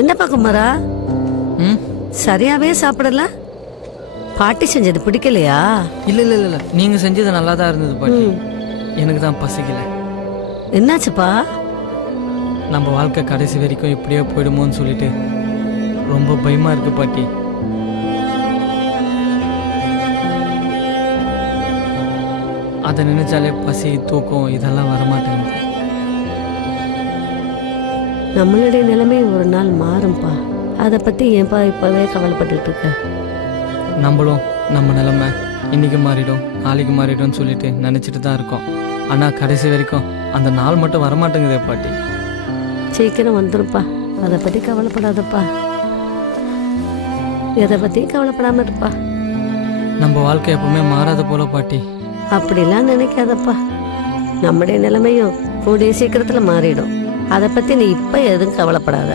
என்னப்பா குமாரா, சரியாவே சாப்பிடல? பாட்டி செஞ்சது பிடிக்கலையா? இல்ல இல்ல இல்ல, நீங்க செஞ்சது நல்லா தான் இருந்தது பாட்டி. எனக்கு தான் பசிக்கல. என்னாச்சுப்பா? நம்ம வாழ்க்கை கடைசி வரைக்கும் இப்படியே போயிடுமோன்னு சொல்லிட்டு ரொம்ப பயமா இருக்கு பாட்டி. அதை நினைச்சாலே பசி தூக்கம் இதெல்லாம் வரமாட்டேங்குது. நம்மளுடைய நிலைமை ஒரு நாள் மாறும்பா. அதை பத்தி ஏன்பா இப்பவே கவலைப்பட்டுட்டு இருக்க? நம்மளும் நம்ம நிலைமை இன்னைக்கு மாறிடும் நாளைக்கு மாறிடும்னு சொல்லிட்டு நினைச்சிட்டு தான் இருக்கோம். ஆனா கடைசி வரைக்கும் அந்த நாள் மட்டும் வரமாட்டேங்குதே பாட்டி. சீக்கிரம் வந்துருப்பா, அதை பத்தி கவலைப்படாதப்பா. எதை பத்தி கவலைப்படாம இருப்பா. நம்ம வாழ்க்கை எப்பவுமே மாறாத போல பாட்டி. அப்படிலாம் நினைக்காதப்பா. நம்முடைய நிலைமையும் கூடிய சீக்கிரத்துல மாறிடும். அதை பத்தி நீ இப்ப எதுவும் கவலைப்படாத.